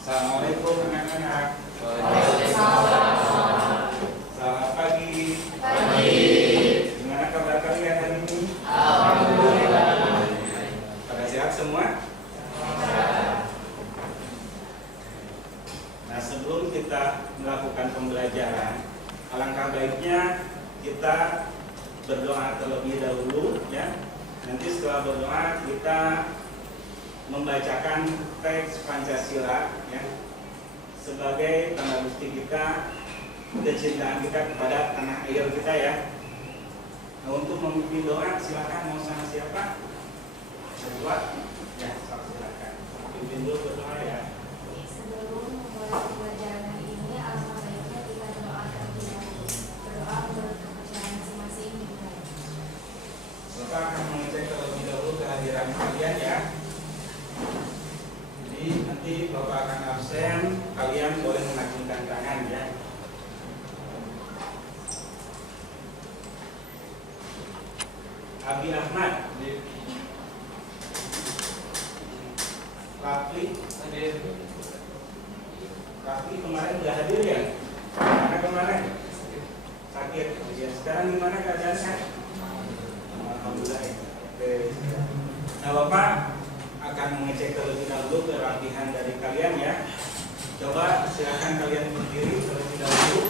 Assalamualaikum anak-anak. Waalaikumsalam. Selamat pagi. Pagi. Gimana kabar kalian hari ini? Alhamdulillah. Pada sehat semua? Nah, sebelum kita melakukan pembelajaran, alangkah baiknya kita berdoa terlebih dahulu, ya. Nanti setelah berdoa kita membacakan teks Pancasila, ya, sebagai tanda bukti kita kecintaan kita kepada tanah air kita, ya. Nah, untuk memimpin doa silakan, mau sama siapa? Berdua? Ya, silakan. Pimpin dulu berdoa, ya. Sebelum memulai pembelajaran hari ini, alangkah baiknya kita berdoa terlebih dahulu. Berdoa menurut kepercayaan masing-masing dimulai. Bapak akan mengecek terlebih dahulu kehadiran kalian, ya. Jadi nanti Bapak akan absen, kalian boleh mengacungkan tangan, ya. Abi Ahmad, Rafli, Rafli kemarin udah hadir, ya? Mana kemarin? Sakit. Ya, sekarang gimana keadaannya? Alhamdulillah. Oke. Nah, Bapak akan mengecek terlebih dahulu kerapihan dari kalian, ya. Coba silakan kalian berdiri terlebih dahulu.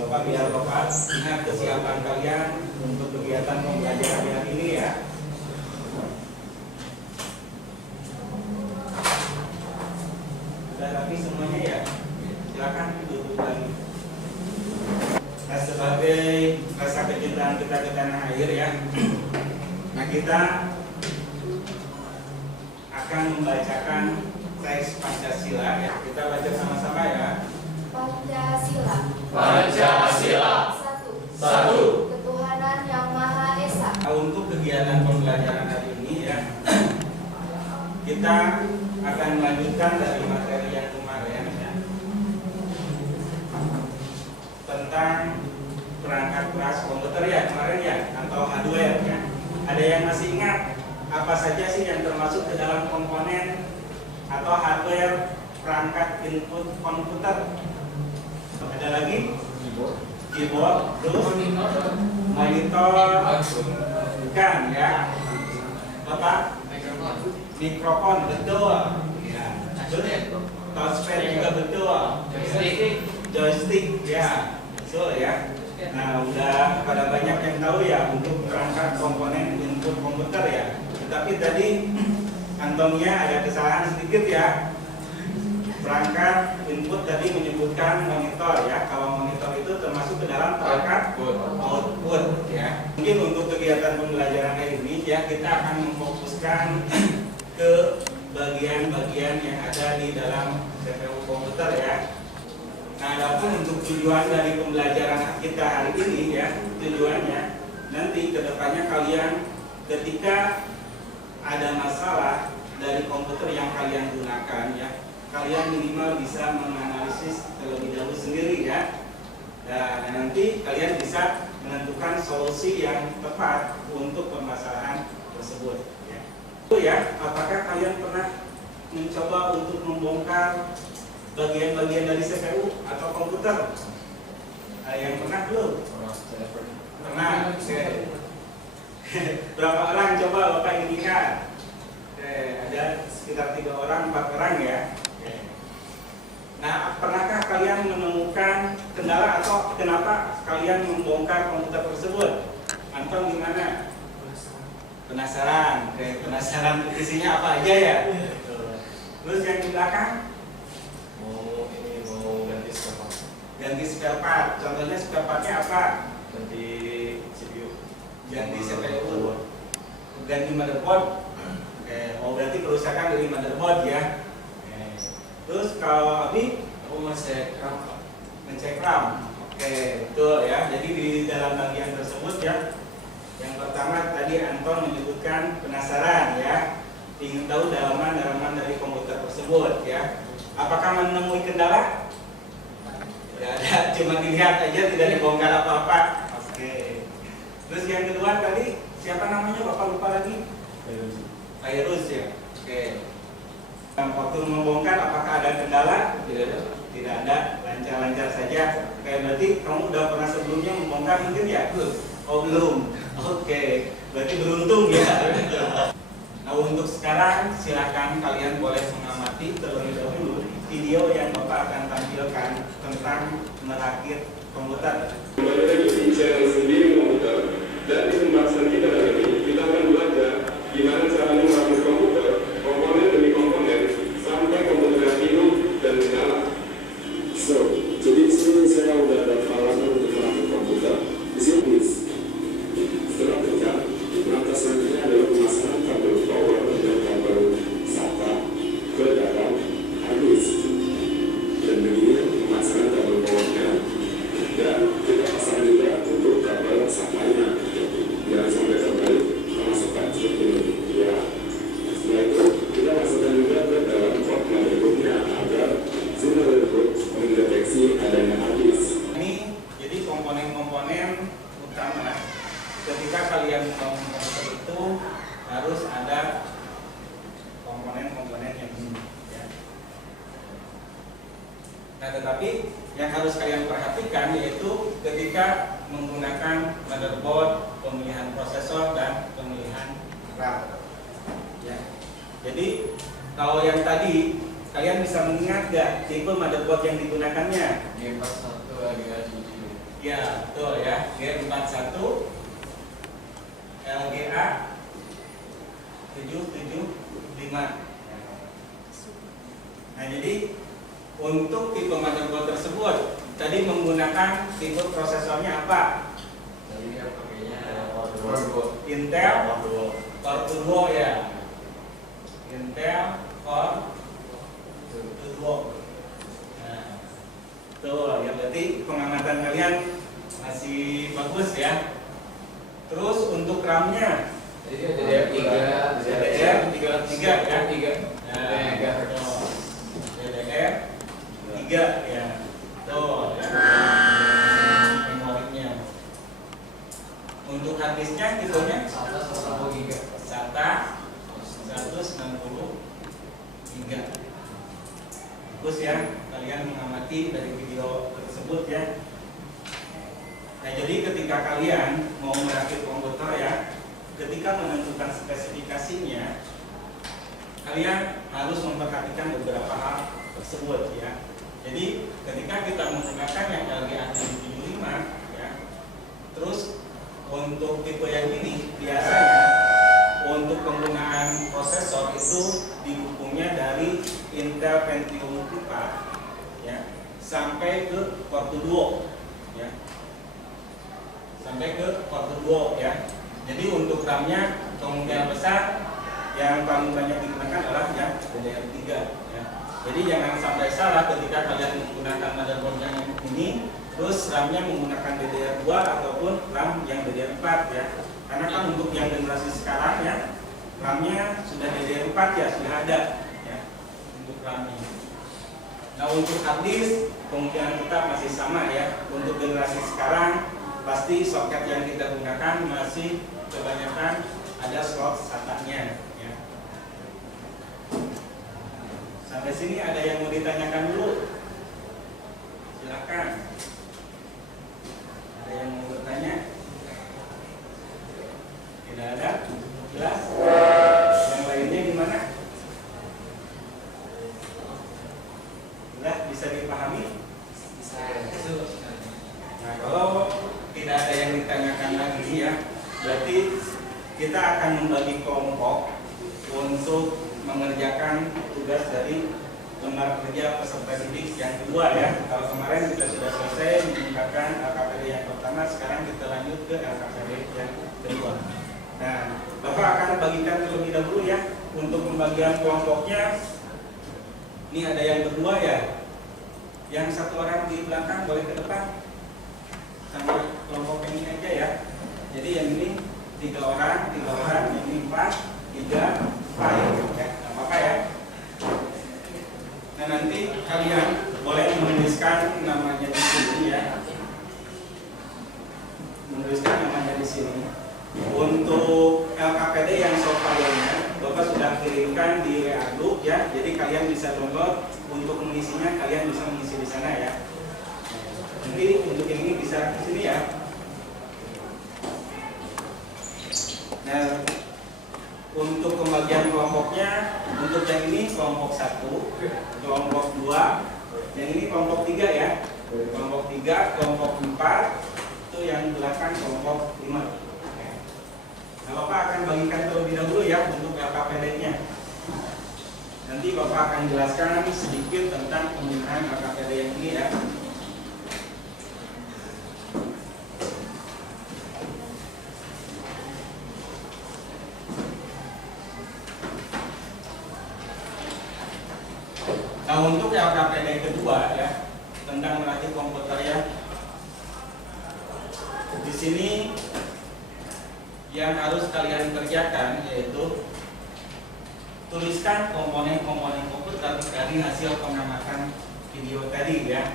Bapak, biar Bapak ingat kesiapan kalian untuk kegiatan pembelajaran hari ini, ya. Sudah rapi semuanya, ya. Silakan duduk lagi. Nah, sebagai rasa kecintaan kita ke tanah air, ya. Nah, kita akan membacakan teks Pancasila, ya. Kita baca sama-sama, ya. Pancasila. Pancasila. Satu. Ketuhanan yang Maha Esa. Nah, untuk kegiatan pembelajaran hari ini, ya, kita akan melanjutkan dari materi yang kemarin, ya, tentang perangkat keras komputer, ya, kemarin, ya, atau hardware, ya. Ada yang masih ingat apa saja sih yang termasuk ke dalam komponen atau hardware perangkat input komputer? Ada lagi? Keyboard, terus monitor, bukan, ya. Bapak? Mikrofon, betul, ya. Terus touchpad juga betul. Joystick, ya, betul, ya. Nah, udah pada banyak yang tahu, ya, untuk perangkat komponen input komputer, ya. Tetapi tadi kantongnya ada kesalahan sedikit, ya. Perangkat input tadi menyebutkan monitor, ya. Kalau monitor itu termasuk ke dalam perangkat output, ya. Mungkin untuk kegiatan pembelajaran hari ini, ya, kita akan memfokuskan ke bagian-bagian yang ada di dalam CPU komputer, ya. Nah, adapun untuk tujuan dari pembelajaran kita hari ini, ya, tujuannya nanti kedepannya kalian ketika ada masalah dari komputer yang kalian gunakan, ya, kalian minimal bisa menganalisis terlebih dahulu sendiri, ya. Dan nanti kalian bisa menentukan solusi yang tepat untuk permasalahan tersebut, ya. Ya, apakah kalian pernah mencoba untuk membongkar bagian-bagian dari CPU atau komputer? Yang pernah belum? Pernah. Oke. Berapa orang coba Bapak indikan? Oke, ada sekitar 3 orang, 4 orang, ya. Oke. Nah, pernahkah kalian menemukan kendala atau kenapa kalian membongkar komputer tersebut? Anton gimana? Penasaran. Oke, penasaran isinya apa aja, ya? Terus yang di belakang? Mau ganti spare part. Ganti spare part. Contohnya spare partnya apa? Ganti CPU. Ganti CPU. Ganti motherboard. Oke, oh berarti kerusakan dari motherboard, ya. Oke. Terus kalau Abi Ngecek RAM. ngecek RAM. Oke, betul, ya. Jadi di dalam bagian tersebut, ya, yang pertama tadi Anton menyebutkan penasaran, ya, ingin tahu dalaman dari komputer tersebut, ya. Apakah menemui kendala? Tidak ada, cuma dilihat aja, tidak dibongkar apa-apa. Oke. Terus yang kedua tadi Siapa namanya? Bapak lupa lagi. Fairuz ya. Oke. Waktu membongkar apakah ada kendala? Tidak ada. Tidak ada, lancar-lancar saja. Oke, berarti kamu udah pernah sebelumnya membongkar mungkin ya? Oh belum. Oke, berarti beruntung ya. Nah untuk sekarang silakan kalian boleh mengamati terlebih dahulu video yang Bapak akan tampilkan tentang merakit komputer. Kembali lagi di channel sendiri komputer, dan di pembahasan kita kali ini kita akan belajar gimana caranya merakit komputer, komponen demi komponen sampai komputernya hidup dan menyala. Jadi di sini saya udah ada peralatan untuk merakit komputer. Di sini setelah kerja, langkah selanjutnya adalah pemasangan kabel power dan kabel SATA ke dalam hard disk. Dan begini pemasangan kabel powernya, dan kita pasang juga untuk kabel SATA-nya. Jangan sampai terbalik, kita masukkan seperti ini. Ya. Setelah itu kita masukkan juga ke dalam port motherboard-nya agar sinyal motherboard mendeteksi adanya hard disk. Ini jadi komponen-komponen utama. Ketika kalian mau komputer itu harus ada komponen-komponen yang ini. Ya. Nah, tetapi yang harus kalian perhatikan yaitu ketika menggunakan motherboard, pemilihan prosesor dan pemilihan RAM. Ya. Jadi kalau yang tadi kalian bisa mengingat nggak tipe motherboard yang digunakannya? G41 ada Ya, betul ya. G41 LGA 775. Nah, jadi untuk tipe motherboard tersebut tadi menggunakan tipe prosesornya apa? Tadi kan pakainya Core Intel Core Duo ya. Intel Core Duo. Nah, tuh ya berarti pengamatan kalian masih bagus ya. Terus untuk RAM-nya Jadi DDR3 DDR3 ya. Nah, DDR 3 ya. Tuh ya. Memorinya. Untuk hard disknya tipenya SATA 1 GB. SATA 160 GB. Bagus ya, kalian mengamati dari video tersebut ya. Nah, jadi ketika kalian mau merakit komputer ya, ketika menentukan spesifikasinya, kalian harus memperhatikan beberapa hal tersebut ya. Jadi ketika kita menggunakan yang LGA 775 ya, terus untuk tipe yang ini biasanya untuk penggunaan prosesor itu didukungnya dari Intel Pentium 4 ya, sampai ke Core Duo ya. Sampai ke Core Duo ya. Jadi untuk RAM-nya kemungkinan besar yang paling banyak digunakan adalah yang DDR3 ya. Jadi jangan sampai salah ketika kalian menggunakan motherboard yang ini, terus RAM-nya menggunakan DDR2 ataupun RAM yang DDR4 ya. Karena kan untuk yang generasi sekarang ya, RAM-nya sudah DDR4 ya, sudah ada ya untuk RAM-nya. Nah, untuk hard disk kemungkinan tetap masih sama ya. Untuk generasi sekarang pasti soket yang kita gunakan masih kebanyakan ada slot SATA-nya ya. Sampai sini ada yang mau ditanyakan dulu? Silakan. Ada yang mau bertanya? Tidak ada? Jelas? Yang lainnya gimana? Jelas, bisa dipahami? Bisa. Nah, kalau tidak ada yang ditanyakan lagi ya, berarti kita akan membagi kelompok untuk mengerjakan tugas dari lembar kerja peserta didik yang kedua ya. Kalau kemarin kita sudah selesai meningkatkan LKPD yang pertama, sekarang kita lanjut ke LKPD yang kedua. Nah, Bapak akan bagikan terlebih dahulu ya untuk pembagian kelompoknya. Ini ada yang berdua ya. Yang satu orang di belakang boleh ke depan. Sama kelompok ini aja ya. Jadi yang ini 3 orang, yang ini 4, 3, 4 ya, nggak apa-apa ya. Nah, nanti kalian boleh menuliskan namanya di sini ya. Menuliskan namanya di sini. Untuk LKPD yang soft filenya Bapak sudah kirimkan di WA Group ya. Jadi kalian bisa download, untuk mengisinya kalian bisa mengisi di sana ya. Mungkin untuk yang ini bisa di sini ya. Nah, untuk pembagian kelompoknya, untuk yang ini kelompok 1, kelompok 2, yang ini kelompok 3 ya. Kelompok 3, kelompok 4, itu yang belakang kelompok 5. Nah, Bapak akan bagikan terlebih dahulu ya untuk LKPD-nya. Nanti Bapak akan jelaskan sedikit tentang penggunaan LKPD yang ini ya. Nah, untuk LKPD kedua ya, tentang merakit komputer ya. Di sini yang harus kalian kerjakan yaitu tuliskan komponen-komponen komputer dari hasil pengamatan video tadi ya.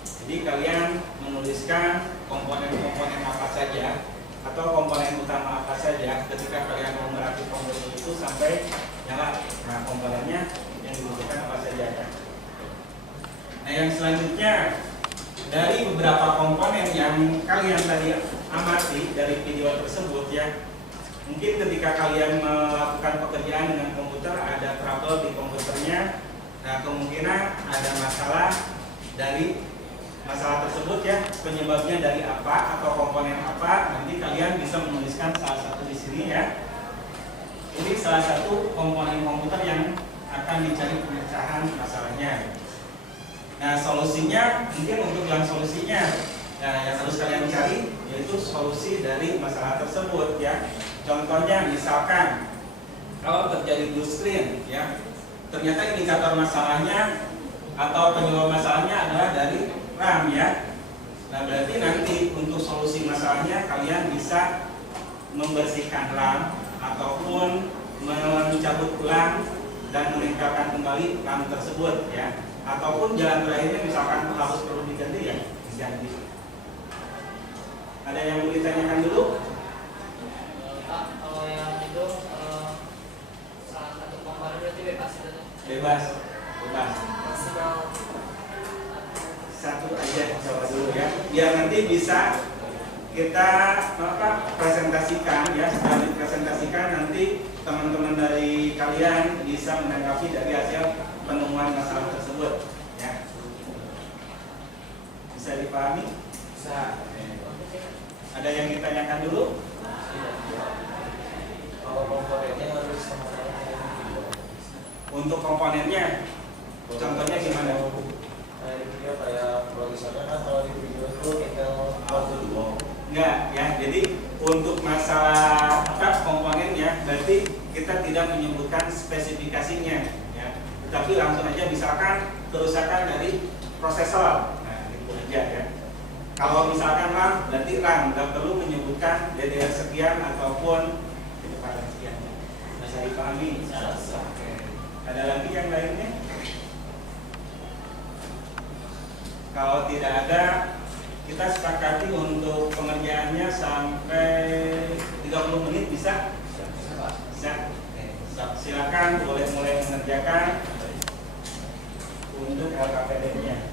Jadi kalian menuliskan komponen-komponen apa saja atau komponen utama apa saja ketika kalian mau merakit komputer itu sampai nyala. Nah, komponennya yang dibutuhkan apa saja ya. Nah, yang selanjutnya dari beberapa komponen yang kalian tadi amati dari video tersebut ya, mungkin ketika kalian melakukan pekerjaan dengan komputer ada trouble di komputernya. Nah, kemungkinan ada masalah dari masalah tersebut ya, penyebabnya dari apa atau komponen apa, nanti kalian bisa menuliskan salah satu di sini ya. Ini salah satu komponen komputer yang akan dicari pemecahan masalahnya. Nah, solusinya mungkin untuk yang solusinya, nah yang harus kalian cari yaitu solusi dari masalah tersebut ya. Contohnya misalkan kalau terjadi blue screen ya, ternyata indikator masalahnya atau penyebab masalahnya adalah dari RAM ya. Nah, berarti nanti untuk solusi masalahnya kalian bisa membersihkan RAM ataupun mencabut ulang dan menempelkan kembali RAM tersebut ya. Ataupun jalan terakhirnya misalkan harus perlu diganti ya, diganti. Ada yang mau ditanyakan dulu? Pak, kalau yang itu salah satu komponen berarti bebas itu? Bebas. Maksimal Satu aja coba dulu ya, biar nanti bisa kita presentasikan ya. Setelah dipresentasikan nanti teman-teman dari kalian bisa menanggapi dari hasil penemuan masalah tersebut ya. Bisa dipahami? bisa. Ada yang ditanyakan dulu? Kalau komponennya harus sama Untuk komponennya, contohnya gimana? di video kayak produsernya kan kalau di video itu tinggal auto. Enggak ya, jadi untuk masalah komponennya berarti kita tidak menyebutkan spesifikasinya ya, tapi langsung aja misalkan kerusakan dari prosesor. Nah, itu aja ya. Kalau misalkan RAM, berarti RAM, nggak perlu menyebutkan DDR sekian ataupun kecepatan sekian. Bisa dipahami? Oke. Ada lagi yang lainnya? Kalau tidak ada, kita sepakati untuk pengerjaannya sampai 30 menit bisa? Bisa. Silakan boleh mulai mengerjakan untuk LKPD-nya.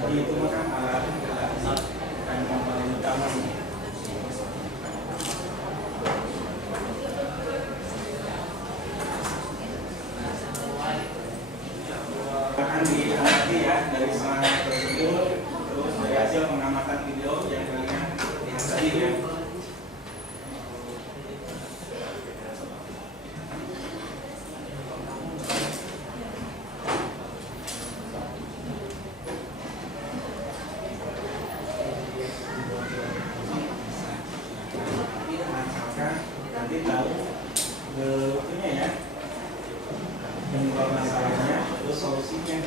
Jadi itu kan alat bukan komponen utama. Akan diamati ya dari semangat prosedur, terus dari hasil pengamatan video yang kalian lihat tadi ya. Nanti tahu itunya ya, penyebab masalahnya, terus solusinya.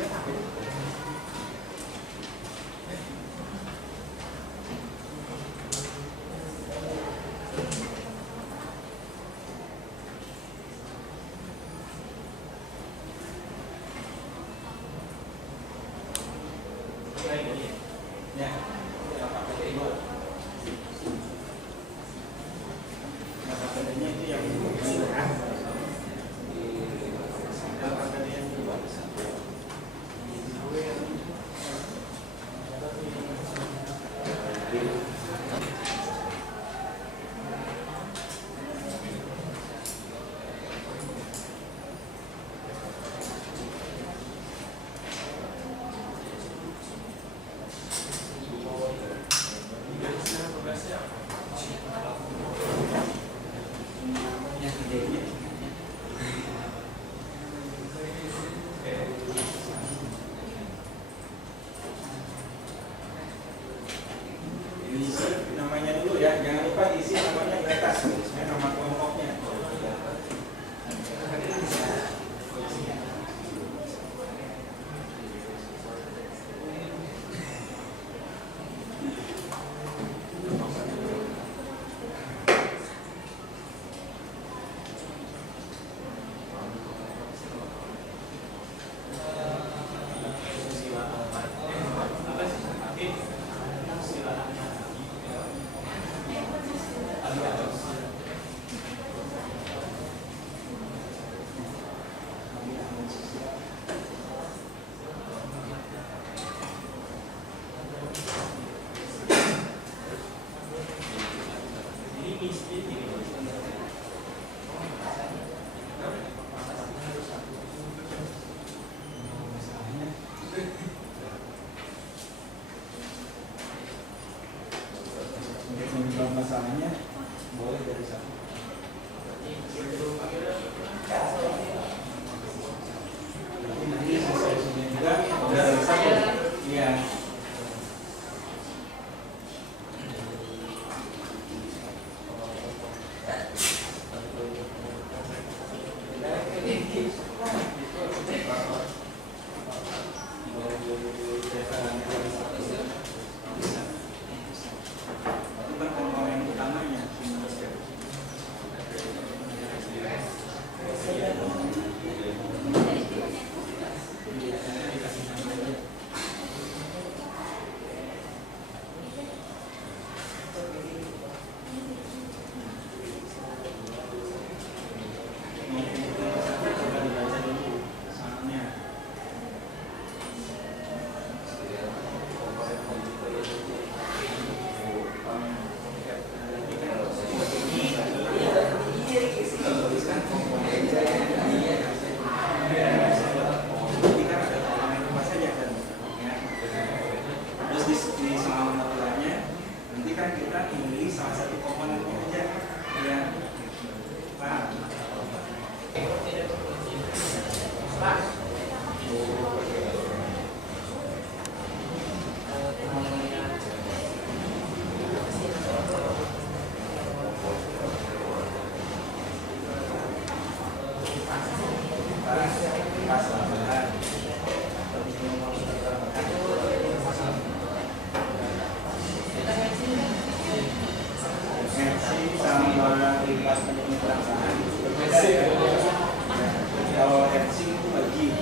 Kalau headsink itu bagi,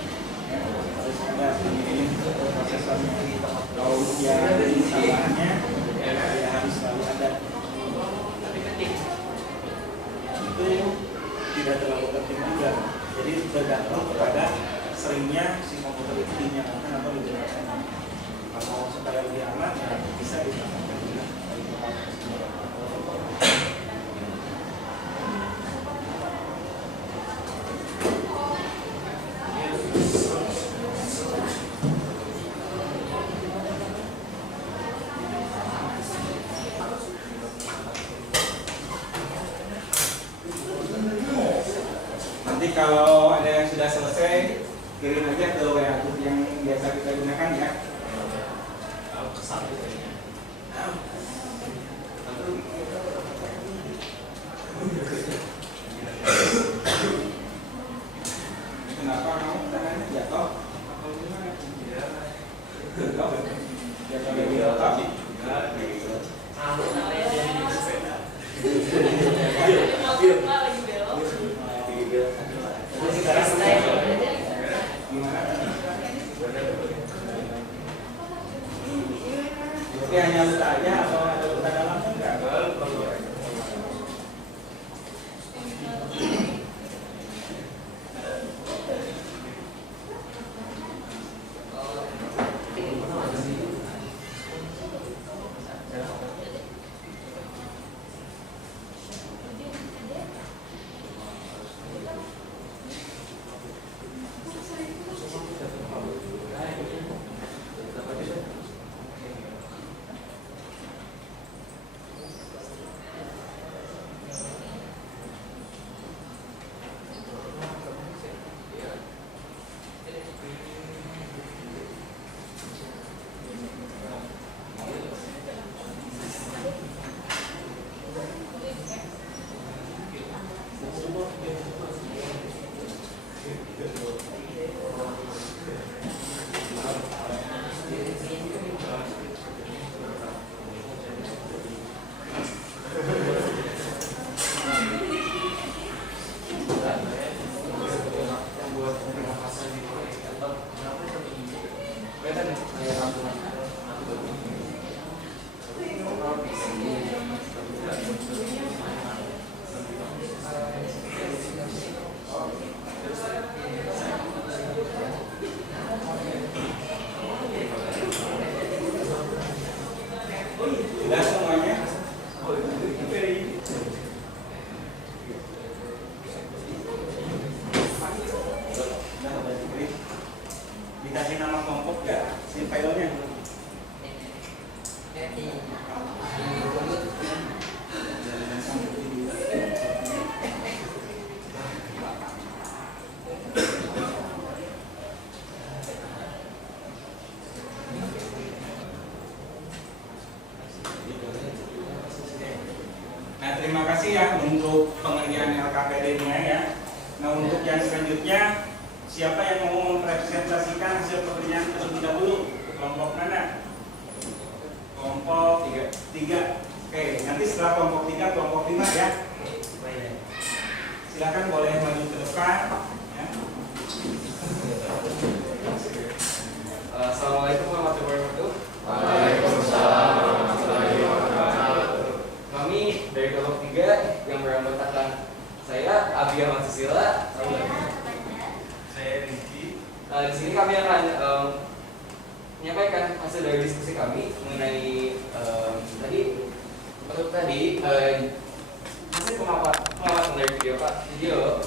ya, harus ada ini prosesornya. Kalau yang salahnya, ya harus selalu ada. Itu tidak terlalu penting juga. Jadi bergantung kepada seringnya si komputer itu dinyalakan atau dinyalakan. Kalau supaya lebih aman, ya bisa dinyalakan juga. Nanti kalau ada yang sudah selesai, kirim aja ke WA group yang biasa kita gunakan ya. Kenapa kamu tangannya jatuh? Atau gimana? Jatuh dari otak? Oke, hanya luka aja atau ada luka dalamnya enggak? Sudah semuanya? Dikasih nama kelompok nggak? Si filenya? Nah, terima kasih ya untuk pengerjaan LKPD-nya ya. Nah, untuk yang selanjutnya, siapa yang mau mempresentasikan hasil pekerjaan terlebih dahulu? Kelompok mana? Kelompok 3. Oke, nanti setelah kelompok 3, kelompok 5 ya. Silakan boleh maju ke depan. Ya. Assalamualaikum warahmatullahi wabarakatuh. Waalaikumsalam warahmatullahi wabarakatuh. Kami dari kelompok 3 yang beranggotakan saya Abi Ahmad Susila. Saya Rizky. Di sini kami akan menyampaikan hasil dari diskusi kami mengenai hasil pengamatan dari video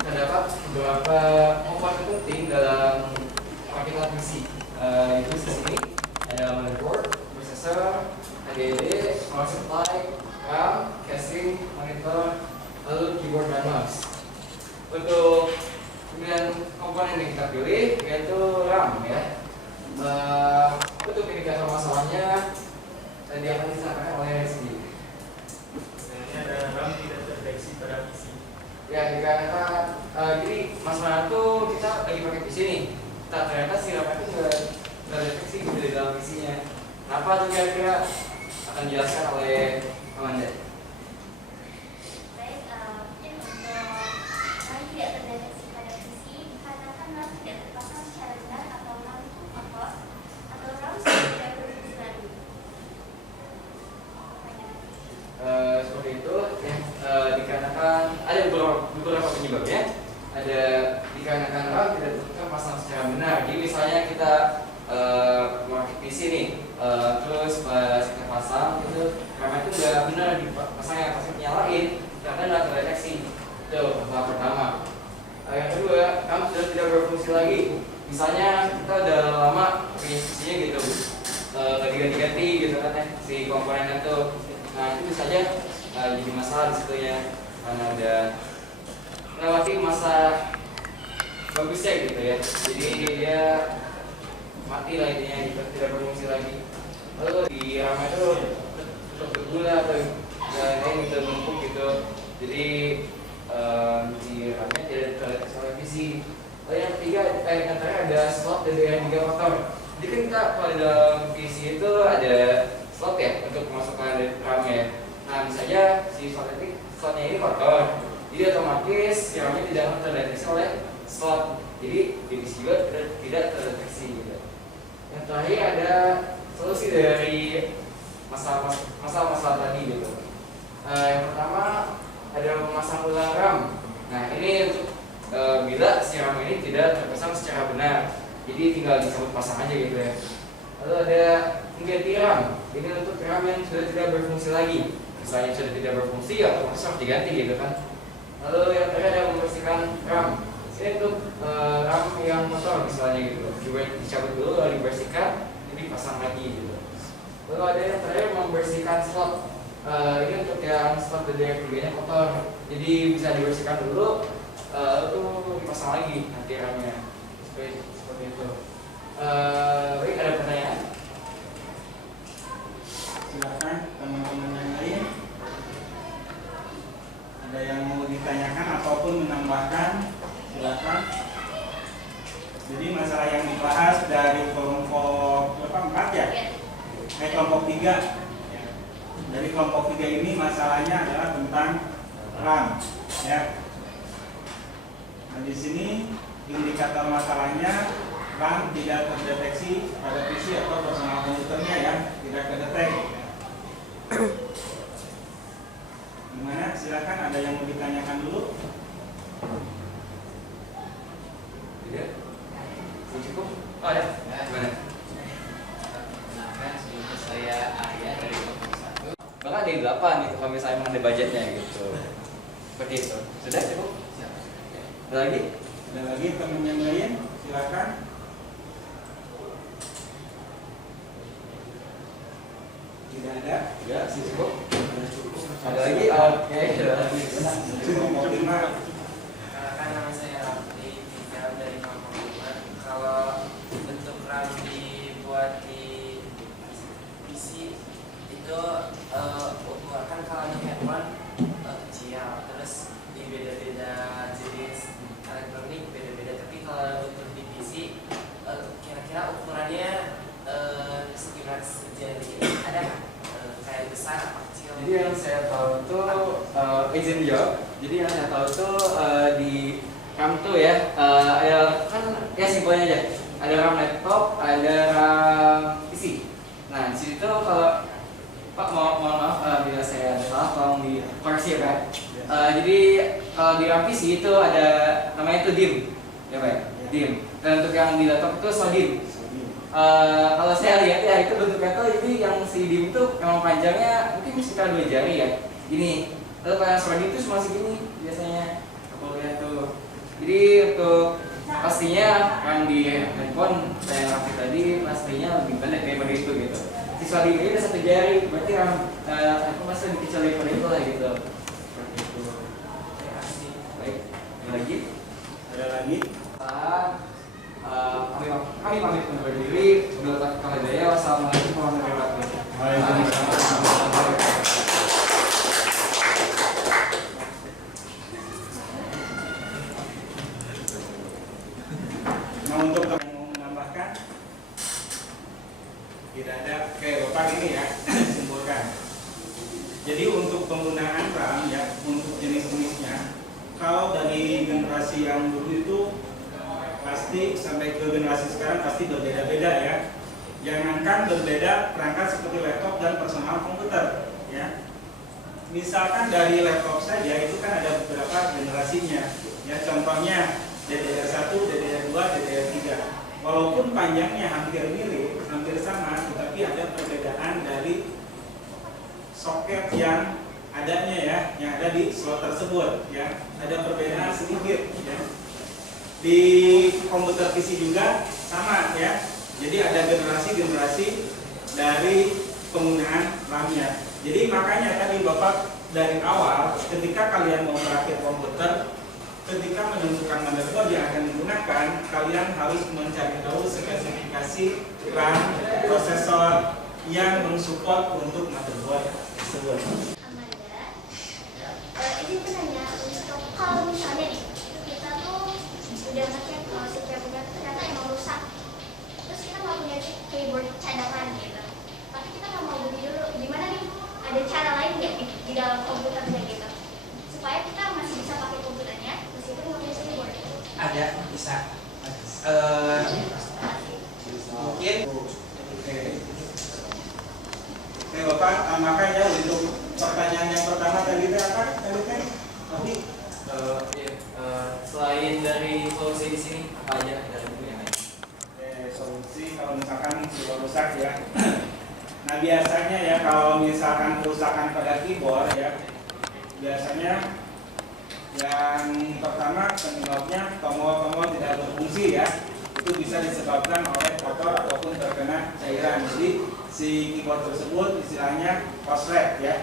terdapat beberapa komponen penting dalam paket transmisi. Itu di sini ada motherboard, processor, HDD, power supply, RAM, casing, monitor, lalu keyboard dan mouse. Untuk Kemudian komponen yang kita pilih yaitu RAM ya. Untuk indikator masalahnya tadi akan disampaikan oleh Rizky. Ini ada RAM tidak terdeteksi pada PC. Ya, dikarenakan jadi masalah itu kita lagi pakai PC nih. Ternyata si RAM itu nggak terdeteksi gitu di dalam PC-nya. Kenapa tuh kira-kira akan dijelaskan oleh Amanda? Baik, mungkin untuk RAM tidak terdeteksi pada PC karena kan RAM tidak terpasang secara benar atau RAM itu kotor atau RAM sudah tidak berfungsi lagi. Seperti itu ya, dikarenakan ada beberapa penyebabnya. Ada dikarenakan RAM tidak terpasang secara benar. Jadi misalnya kita merakit PC nih, terus pas kita pasang itu RAM itu nggak benar dipasangnya, pas nyalain karena nggak terdeteksi. Itu masalah pertama. Yang kedua, RAM sudah tidak berfungsi lagi. Misalnya kita udah lama pakai PC-nya gitu, ganti-ganti gitu kan ya si komponen itu. Nah itu bisa aja jadi masalah di situ ya, karena ada melewati masa bagusnya gitu ya. Jadi dia mati lah intinya, gitu, tidak berfungsi lagi. Lalu di RAM itu tutup gula atau lain gitu numpuk gitu. Jadi di RAM-nya tidak terdeteksi oleh PC. Lalu yang ketiga, yang terakhir ada slot DDR3 kotor. Jadi kan kita kalau di dalam PC itu ada slot ya untuk memasukkan RAM ya. Nah bisa aja si slotnya ini kotor, jadi otomatis si RAM-nya tidak akan terdeteksi oleh slot. Jadi di PC juga tidak terdeteksi gitu. Yang terakhir ada solusi dari masalah tadi gitu. Yang pertama ada memasang ulang RAM. Nah ini untuk bila si RAM ini tidak terpasang secara benar, jadi tinggal disebut pasang aja gitu ya. Lalu ada mengganti RAM. Ini untuk RAM yang sudah tidak berfungsi lagi. Misalnya sudah tidak berfungsi, otomatis harus diganti gitu kan. Lalu yang terakhir ada membersihkan RAM. Ini untuk RAM yang kotor misalnya gitu, dicabut dulu lalu dibersihkan, jadi dipasang lagi gitu. Lalu ada yang terakhir membersihkan slot. Ini untuk yang slot DDR3-nya kotor, jadi bisa dibersihkan dulu, lalu dipasang lagi nanti RAM-nya. Seperti itu. Baik, ada pertanyaan? Silakan teman-teman yang lain. Ada yang mau ditanyakan ataupun menambahkan? Silakan. Jadi masalah yang dibahas dari kelompok berapa? 4 ya? Kelompok 3. Dari kelompok 3 ini masalahnya adalah tentang RAM, ya. Nah di sini indikator masalahnya RAM tidak terdeteksi pada PC atau personal komputernya ya, tidak terdeteksi. Gimana? Silakan, ada yang mau ditanyakan dulu? Tidak? Cukup? Oh ada? Gimana? Kenalkan, sebelum saya Arya dari kelompok 1. Bahkan ada 8 gitu, kalau misalnya memang ada budgetnya gitu. Seperti itu. Sudah cukup? Ada lagi? Ada lagi teman yang lain? Silakan. Tidak ada? Tidak, sih cukup. Cukup. Ada lagi? Oke, ada lagi. Kelompok 5. Kan nama saya Raffi, tinggal dari kelompok 5. Kalau bentuk RAM dibuat di PC itu kan kalau di handphone kecil, terus di beda-beda jenis elektronik beda-beda. Tapi kalau untuk di PC kira-kira ukurannya sekitar sejari ini ada nggak? Kayak besar apa kecil? Jadi yang saya tahu itu izin jawab. Jadi yang saya tahu itu di RAM tuh ya ada kan ya simpelnya aja. Ada RAM laptop, ada RAM PC. Nah di situ kalau Pak mohon maaf bila saya ada salah tolong dikoreksi ya Pak. Jadi kalau di RAM PC itu ada namanya itu DIMM, ya Pak. DIMM. Dan untuk yang di laptop itu SODIMM. Kalau saya lihat ya itu bentuknya tuh jadi yang si DIMM itu memang panjangnya mungkin sekitar 2 jari ya. Gini. Lalu kalau yang SODIMM itu cuma segini biasanya. Kalau lihat tuh. Jadi untuk pastinya yang di handphone saya ngasih tadi pastinya lebih pendek daripada itu gitu. Si SODIMM ini udah 1 jari, berarti yang handphone masih lebih kecil daripada itu lah gitu. Seperti itu. Baik. Ada lagi? Ada lagi? lagi. Kami pamit undur diri. Wabillahi taufiq wal hidayah. Wassalamualaikum warahmatullahi wabarakatuh. Nah, untuk yang mau menambahkan, tidak ada. Oke, Bapak ini ya simpulkan. Jadi untuk penggunaan RAM ya, untuk jenis-jenisnya, kalau dari generasi yang dulu itu pasti sampai ke generasi sekarang pasti berbeda-beda ya. Jangankan berbeda perangkat seperti laptop dan personal komputer ya. Misalkan dari laptop saja itu kan ada beberapa generasinya ya. Contohnya DDR1, DDR2, DDR3. Walaupun panjangnya hampir mirip, hampir sama, tetapi ada perbedaan dari soket yang adanya ya, yang ada di slot tersebut ya. Ada perbedaan sedikit ya. Di komputer PC juga sama ya. Jadi ada generasi-generasi dari penggunaan RAM-nya. Jadi makanya tadi Bapak dari awal ketika kalian mau merakit komputer, ketika menentukan motherboard yang akan digunakan, kalian harus mencari tahu spesifikasi RAM, prosesor yang mensupport untuk motherboard tersebut. Amanda, ini penanya untuk kalau misalnya nih kita tuh udah ngecek setiap punya ternyata emang rusak, terus kita nggak punya keyboard cadangan gitu, tapi kita nggak mau beli dulu, gimana nih? Ada cara lain nggak di dalam komputernya gitu, supaya kita masih bisa pakai komputernya meskipun nggak punya keyboard? Ada, bisa. Mungkin. Oke Bapak, makanya untuk pertanyaan yang pertama tadi itu apa? Tadi Selain dari solusi di sini, apa aja dari itu yang lain? solusi kalau misalkan keyboard rusak ya. Nah biasanya ya kalau misalkan kerusakan pada keyboard ya, biasanya yang pertama penyebabnya tombol-tombol tidak berfungsi ya. Itu bisa disebabkan oleh kotor ataupun terkena cairan. Jadi si keyboard tersebut istilahnya korslet ya.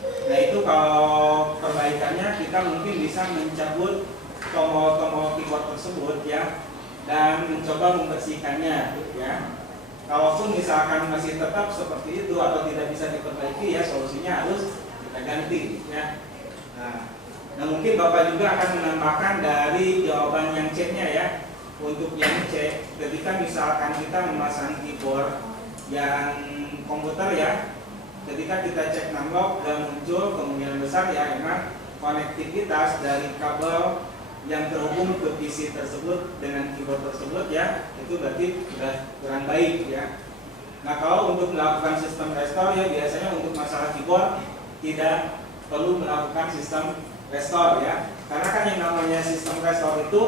Nah itu kalau perbaikannya kita mungkin bisa mencabut tombol-tombol keyboard tersebut ya, dan mencoba membersihkannya ya. Kalaupun misalkan masih tetap seperti itu atau tidak bisa diperbaiki ya, solusinya harus kita ganti ya. Nah mungkin Bapak juga akan menambahkan dari jawaban yang C-nya ya. Untuk yang C, ketika misalkan kita memasang keyboard yang komputer ya, ketika kita cek numlock dan muncul kemungkinan besar ya memang konektivitas dari kabel yang terhubung ke PC tersebut dengan keyboard tersebut ya, itu berarti sudah kurang baik ya. Nah kalau untuk melakukan sistem restore ya, biasanya untuk masalah keyboard tidak perlu melakukan sistem restore ya, karena kan yang namanya sistem restore itu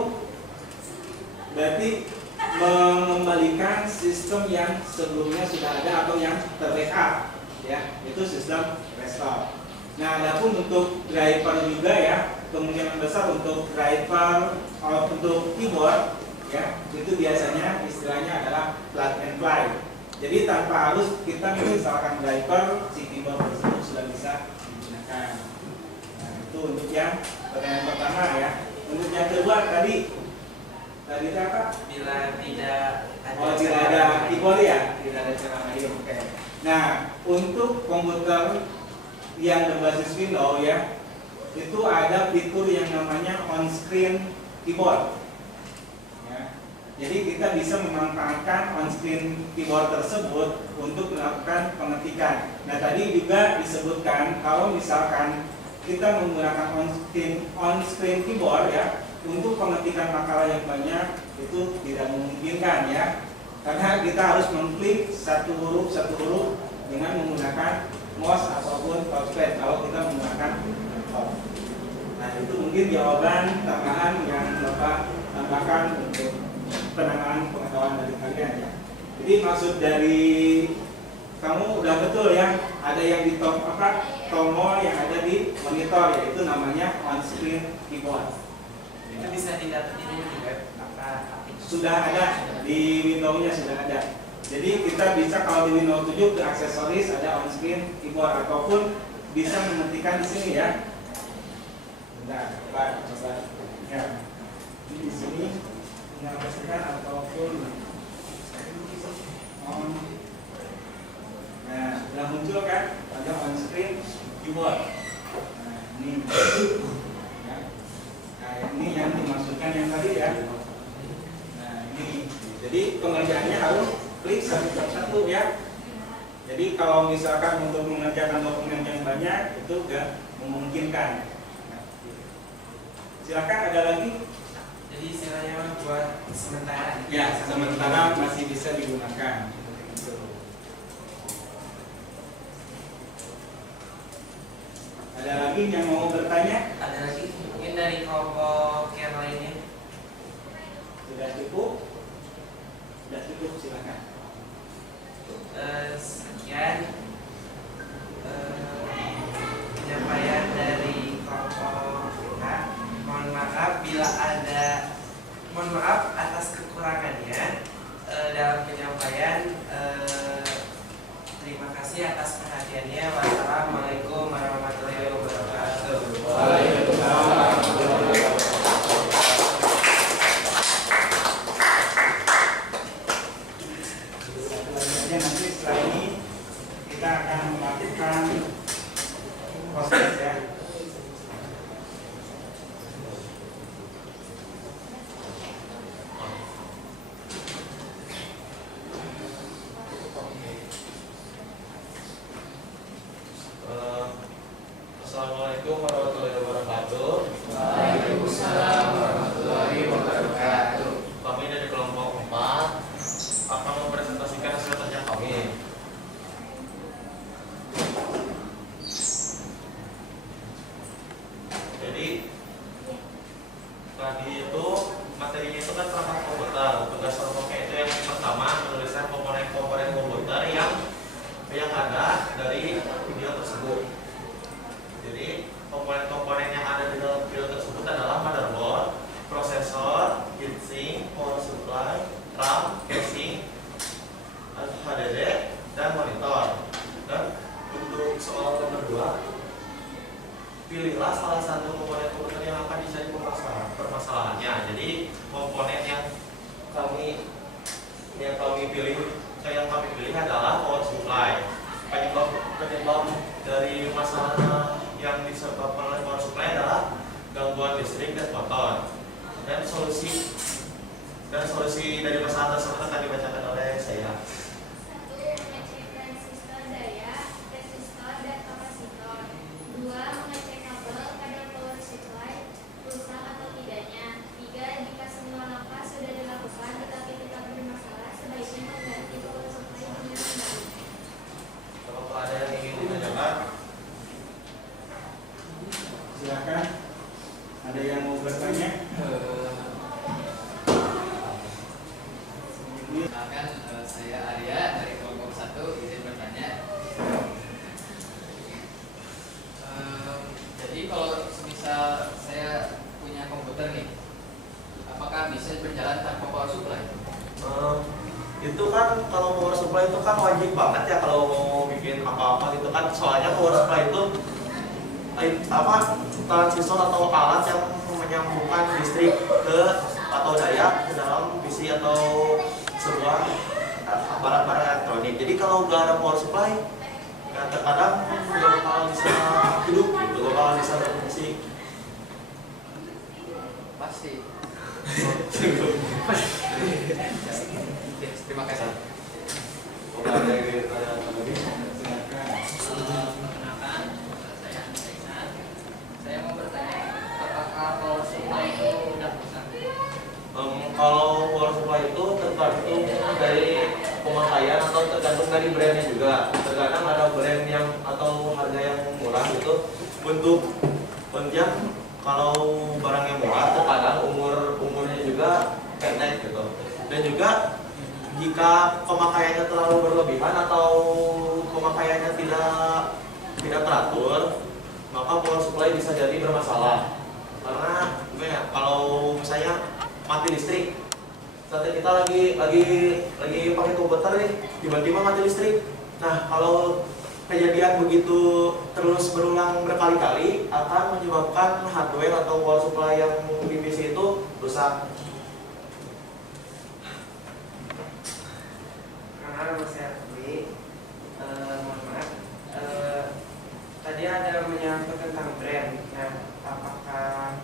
berarti mengembalikan sistem yang sebelumnya sudah ada atau yang terbackup ya, itu sistem restore. Nah adapun untuk driver juga ya, kemungkinan besar untuk driver untuk keyboard ya, itu biasanya istilahnya adalah plug and play. Jadi tanpa harus kita menginstalkan driver, si keyboard tersebut sudah bisa digunakan. Nah itu untuk yang pertanyaan pertama ya. Untuk yang kedua tadi apa? Bila tidak ada tidak ada keyboard ya, tidak ada cara lain. Oke. Nah, untuk komputer yang berbasis Windows ya, itu ada fitur yang namanya on-screen keyboard. Ya. Jadi kita bisa memanfaatkan on-screen keyboard tersebut untuk melakukan pengetikan. Nah, tadi juga disebutkan kalau misalkan kita menggunakan on-screen keyboard ya, untuk pengetikan makalah yang banyak itu tidak memungkinkan ya, karena kita harus mengklik satu huruf dengan menggunakan mouse ataupun touchpad kalau kita menggunakan laptop. Nah itu mungkin jawaban tambahan yang Bapak tambahkan untuk penambahan pengetahuan dari kalian ya. Jadi maksud dari kamu udah betul ya, ada yang di tombol yang ada di monitor, yaitu namanya on-screen keyboard. Itu bisa didapetin juga apa? Sudah ada di Windows-nya, sudah ada. Jadi kita bisa kalau di Windows 7 ke aksesoris ada on-screen keyboard, ataupun bisa mengetikkan di sini ya. Bentar, coba ya. di sini menyampaikan ataupun on. Nah, sudah muncul kan ada on screen keyboard. Nah, ini ya. Nah, ini yang dimaksudkan yang tadi ya. Nah, ini jadi pengerjaannya harus klik satu ya. Jadi kalau misalkan untuk mengerjakan dokumen yang banyak itu enggak memungkinkan. Silakan ada lagi. Jadi istilahnya buat sementara. Ya, sementara masih bisa digunakan. Ada lagi yang mau bertanya? Ada lagi mungkin dari kelompok yang lainnya. Sudah cukup? Sudah cukup, silakan. Sekian penyampaian dari kelompok kita. Mohon maaf atas kekurangannya dalam penyampaian. Terima kasih atas perhatiannya. Wassalamualaikum warahmatullahi wabarakatuh. Waalaikumsalam. Nanti setelah ini kita akan melakukan proses ya. Assalamualaikum warahmatullahi wabarakatuh. Waalaikumsalam warahmatullahi wabarakatuh. Kami dari kelompok 4 akan mempresentasikan hasil kerja kami. Jadi tadi itu materinya itu kan perangkat komputer. Tugas kelompoknya itu yang pertama menuliskan komponen-komponen komputer yang ada dari video tersebut. Jadi komponen-komponen yang ada di dalam video tersebut adalah motherboard, prosesor, heatsink, power supply, RAM, casing, HDD, dan monitor. Dan untuk soal nomor 2, pilihlah salah satu komponen komputer yang akan dicari permasalahannya. Jadi komponen yang kami pilih adalah power supply. Penyebab dari masalah yang disebabkan oleh power supply adalah gangguan listrik dan motor. Dan solusi dari masalah tersebut akan dibacakan oleh saya. 1. Mengecek transistor daya, resistor, dan kapasitor. 2. Mengecek kabel kadar power supply rusak atau tidaknya. 3. Jika semua langkah sudah dilakukan tetapi tetap bermasalah, sebaiknya mengganti power supply dengan yang baru. Kalau ada yang ingin ditanyakan, Silakan. Ada yang mau bertanya? Silakan, saya Arya dari kelompok 1 izin bertanya. Jadi kalau misal saya punya komputer nih, apakah bisa berjalan tanpa power supply? itu kan kalau power supply itu kan wajib banget ya kalau mau bikin apa-apa gitu kan. Soalnya power supply itu transistor atau alat yang menyambungkan listrik ke atau daya ke dalam PC atau sebuah barang-barang elektronik. Jadi kalau nggak ada power supply, ya terkadang nggak bakal bisa hidup gitu, nggak bakal bisa berfungsi. Pasti. Terima kasih. Kalau ada yang ditanya lagi, Perkenalkan, saya Iksan. Saya mau bertanya, apakah power supply itu udah rusak? kalau power supply itu tergantung dari pemakaian atau tergantung dari brandnya juga. Terkadang ada brand yang atau harga yang murah itu bentuknya kalau barang yang murah terkadang umurnya juga pendek gitu. Dan juga jika pemakaiannya terlalu berlebihan atau pemakaiannya tidak teratur, maka power supply bisa jadi bermasalah. Karena kalau misalnya mati listrik, saat kita lagi pakai komputer nih, tiba-tiba mati listrik. Nah, kalau kejadian begitu terus berulang berkali-kali akan menyebabkan hardware atau power supply yang di PC itu rusak. Karena nama saya Rudi, mohon maaf. Tadi ada menyangkut tentang brand. Nah, apakah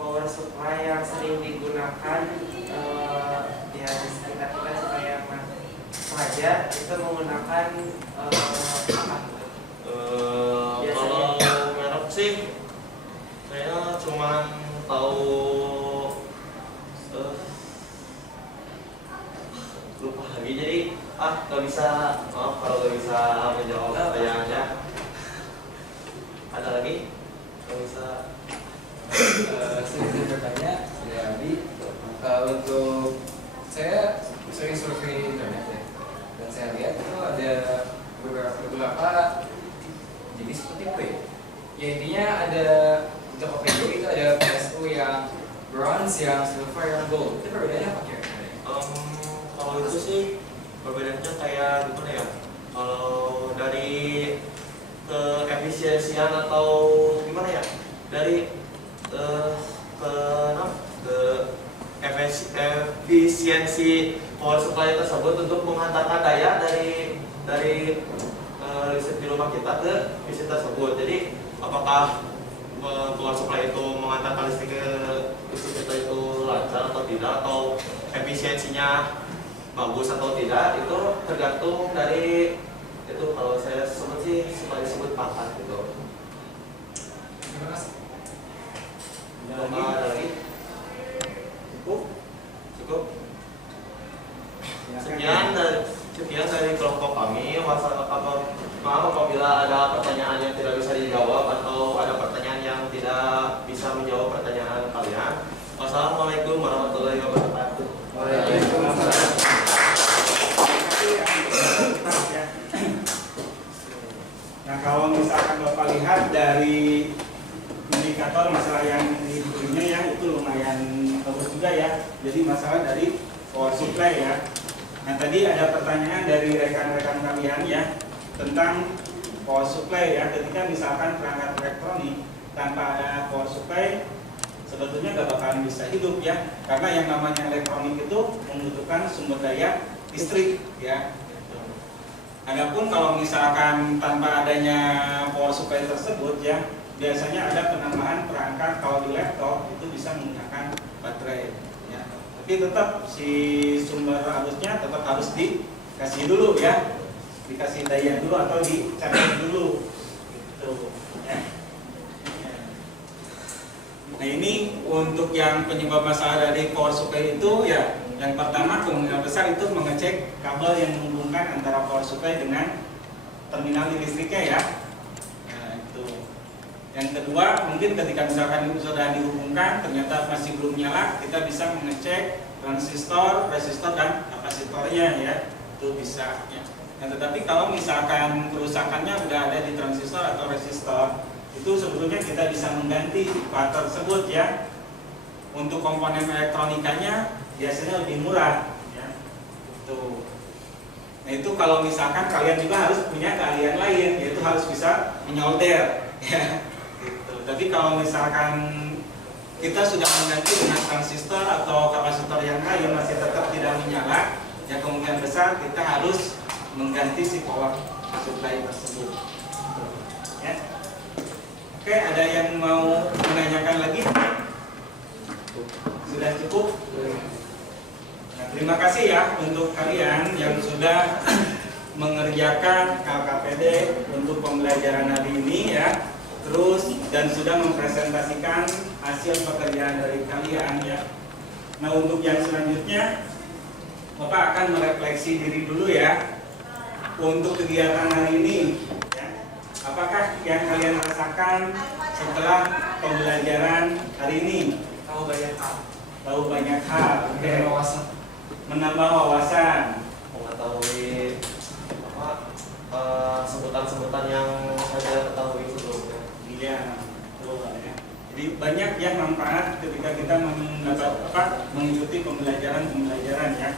power supply yang sering digunakan ya di sekitar kita supaya saja itu menggunakan apa? Kalau merek sih, saya cuma tahu lupa lagi, jadi nggak bisa, maaf kalau nggak bisa menjawab pertanyaannya. Ada lagi? Nggak bisa. Sedikit bertanya, saya Abi. Untuk saya sering survei internet ya, dan saya lihat itu ada beberapa jenis seperti itu ya. Ya intinya ada untuk OPGO itu ada PSU yang bronze, yang silver, yang gold. Itu perbedaannya apa kira-kira? Kalau itu sih perbedaannya kayak gimana ya? Kalau dari keefisiensian atau gimana ya? Dari efisiensi power supply tersebut untuk menghantarkan daya dari listrik di rumah kita ke PC tersebut. Jadi apakah power supply itu mengantarkan listrik kita itu lancar atau tidak, atau efisiensinya bagus atau tidak, itu tergantung dari itu. Kalau saya sebut sih supaya disebut pangkat gitu. Terima kasih. Ada lagi? Cukup. Sekian dari kelompok kami. Maaf apabila ada pertanyaan yang tidak bisa dijawab atau ada pertanyaan yang tidak bisa menjawab pertanyaan kalian. Wassalamualaikum warahmatullahi wabarakatuh. Waalaikumsalam. Nah, kalau misalkan Bapak lihat dari indikator masalah yang diberinya ya, itu lumayan bagus juga ya. Jadi masalah dari power supply ya. Nah, tadi ada pertanyaan dari rekan-rekan kalian ya tentang power supply ya. Ketika misalkan perangkat elektronik tanpa ada power supply sebetulnya gak bakalan bisa hidup ya. Karena yang namanya elektronik itu membutuhkan sumber daya listrik ya. Adapun kalau misalkan tanpa adanya power supply tersebut ya, biasanya ada penambahan perangkat. Kalau di laptop itu bisa menggunakan baterai ya. Tapi tetap si sumber arusnya tetap harus dikasih dulu ya, dikasih daya dulu atau dicabut dulu gitu ya. Nah, ini untuk yang penyebab masalah dari power supply itu ya, yang pertama kemungkinan besar itu mengecek kabel yang menghubungkan antara power supply dengan terminal listriknya ya. Nah, itu. Yang kedua, mungkin ketika misalkan itu sudah dihubungkan ternyata masih belum nyala, kita bisa mengecek transistor, resistor dan kapasitornya ya. Itu bisa ya. Nah, tetapi kalau misalkan kerusakannya sudah ada di transistor atau resistor, itu sebetulnya kita bisa mengganti part tersebut ya. Untuk komponen elektronikanya biasanya lebih murah ya. Itu. Nah, itu kalau misalkan kalian juga harus punya keahlian lain, yaitu harus bisa menyolder ya. Gitu. Tapi kalau misalkan kita sudah mengganti dengan transistor atau kapasitor yang lain masih tetap tidak menyala, ya kemungkinan besar kita harus mengganti si power supply tersebut. Ya. Oke, ada yang mau menanyakan lagi? Sudah cukup? Nah, terima kasih ya untuk kalian yang sudah mengerjakan KKPD untuk pembelajaran hari ini ya. Terus dan sudah mempresentasikan hasil pekerjaan dari kalian ya. Nah, untuk yang selanjutnya Bapak akan merefleksi diri dulu ya untuk kegiatan hari ini ya. Apakah yang kalian rasakan setelah pembelajaran hari ini? Tahu banyak hal. Tahu banyak hal, oke. Menambah wawasan, Mengetahui sebutan-sebutan yang saya ketahui sebelumnya. iya, betul ya. Jadi banyak ya manfaat ketika kita mengikuti pembelajaran ya.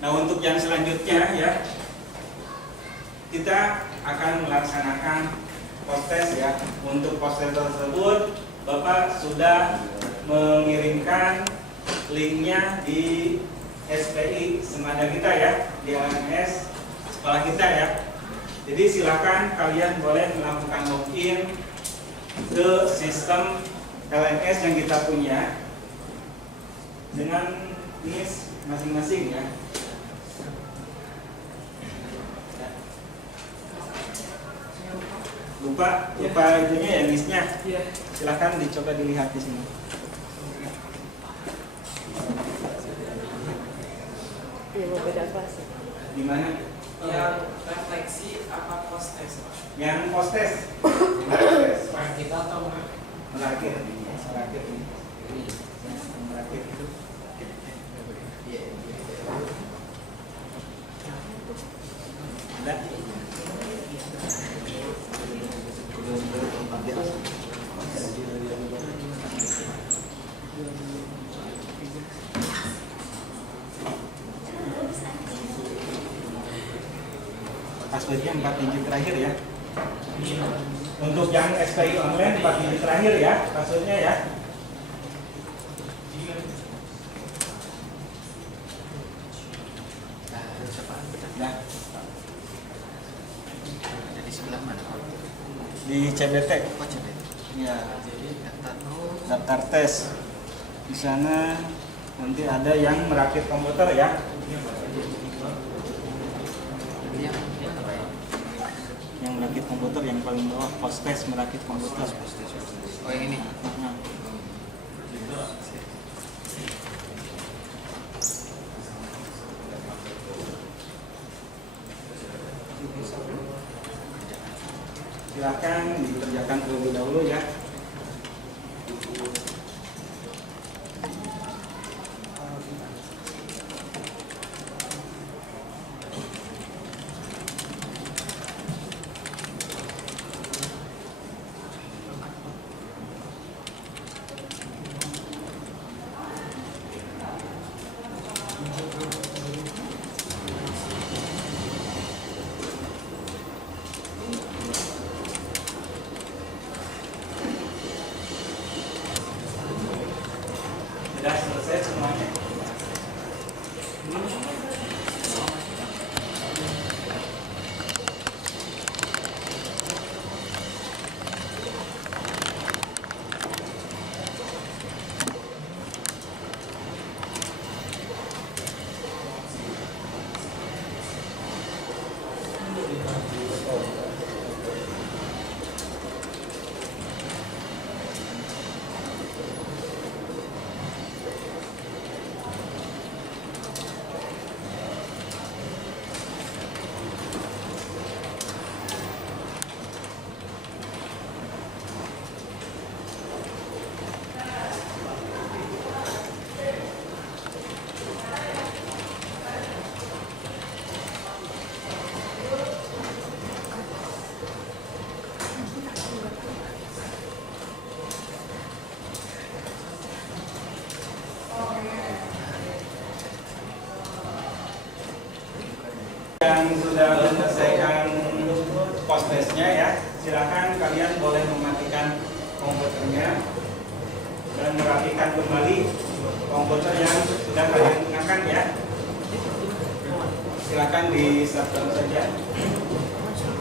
Nah, untuk yang selanjutnya ya, kita akan melaksanakan post-test ya. Untuk post-test tersebut Bapak sudah mengirimkan linknya di SPI Semada kita ya, di LMS sekolah kita ya. Jadi silakan kalian boleh melakukan login ke sistem LMS yang kita punya dengan NIS masing-masing ya. Lupa itunya ya, NIS-nya. Silakan dicoba dilihat di sini. Di mana? Yang refleksi apa post test, Pak? Yang post-test. Post-test. Kita atau Merakit ini. Merakit itu. Ada? Passwordnya 4 digit terakhir ya. Untuk yang SPI online 4 digit terakhir ya passwordnya ya. Nah, Di sebelah mana? di CBT Oh, CBT. ya, Jadi daftar daftar tes. Di sana nanti ada yang merakit komputer ya. yang mana, Pak? Yang merakit komputer yang paling bawah, post-test merakit komputer. Oh, yang ini. Nah, silakan dikerjakan terlebih dahulu ya. Sudah selesai semuanya. Yang sudah menyelesaikan post-testnya ya, silakan kalian boleh mematikan komputernya dan merapikan kembali komputer yang sudah kalian gunakan ya. Silakan di shutdown saja.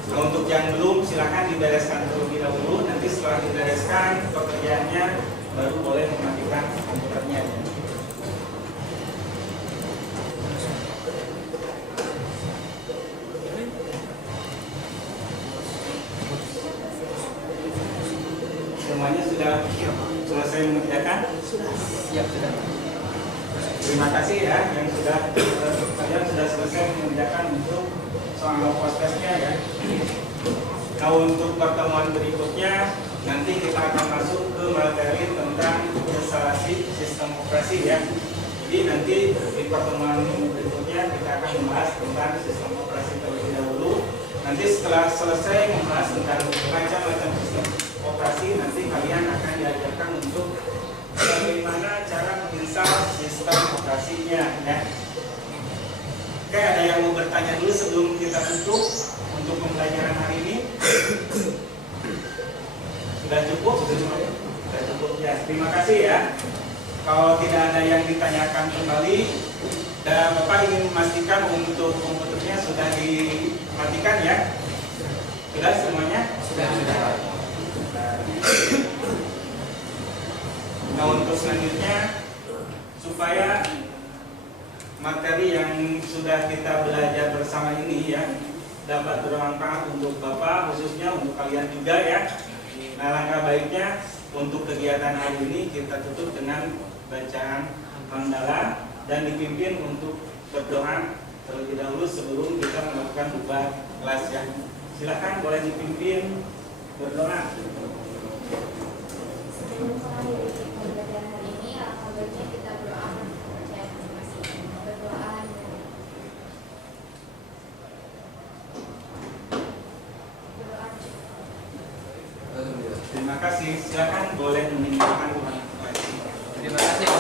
Nah, untuk yang belum silakan dibereskan terlebih dahulu. Nanti setelah dibereskan pekerjaannya baru boleh mematikan komputernya. Ya. Semuanya sudah selesai mengerjakan? Siap, sudah. Terima kasih ya yang sudah kalian sudah selesai mengerjakan untuk soal post-testnya ya. Nah, untuk pertemuan berikutnya nanti kita akan masuk ke materi tentang instalasi sistem operasi ya. Jadi nanti di pertemuan berikutnya kita akan membahas tentang sistem operasi terlebih dahulu. Nanti setelah selesai membahas tentang macam-macam sistem operasi, nanti kalian akan diajarkan untuk bagaimana cara menginstal sistem operasinya ya. Oke, ada yang yang mau bertanya dulu sebelum kita tutup untuk pembelajaran hari ini? Sudah cukup? Sudah cukup ya. Terima kasih ya. Kalau tidak ada yang ditanyakan kembali, dan Bapak ingin memastikan untuk komputernya sudah dimatikan ya? Sudah semuanya? Sudah. Nah, untuk selanjutnya supaya materi yang sudah kita belajar bersama ini ya dapat bermanfaat untuk Bapak, khususnya untuk kalian juga ya. Nah, langkah baiknya untuk kegiatan hari ini kita tutup dengan bacaan hamdalah dan dipimpin untuk berdoa terlebih dahulu sebelum kita melakukan ubah kelas ya. Silakan boleh dipimpin berdoa. Sebelum mengakhiri pembelajaran hari ini, alangkah baiknya kita berdoa kepercayaan masing-masing. Berdoa. Terima kasih. Silakan boleh meninggalkan ruang kelas. Terima kasih.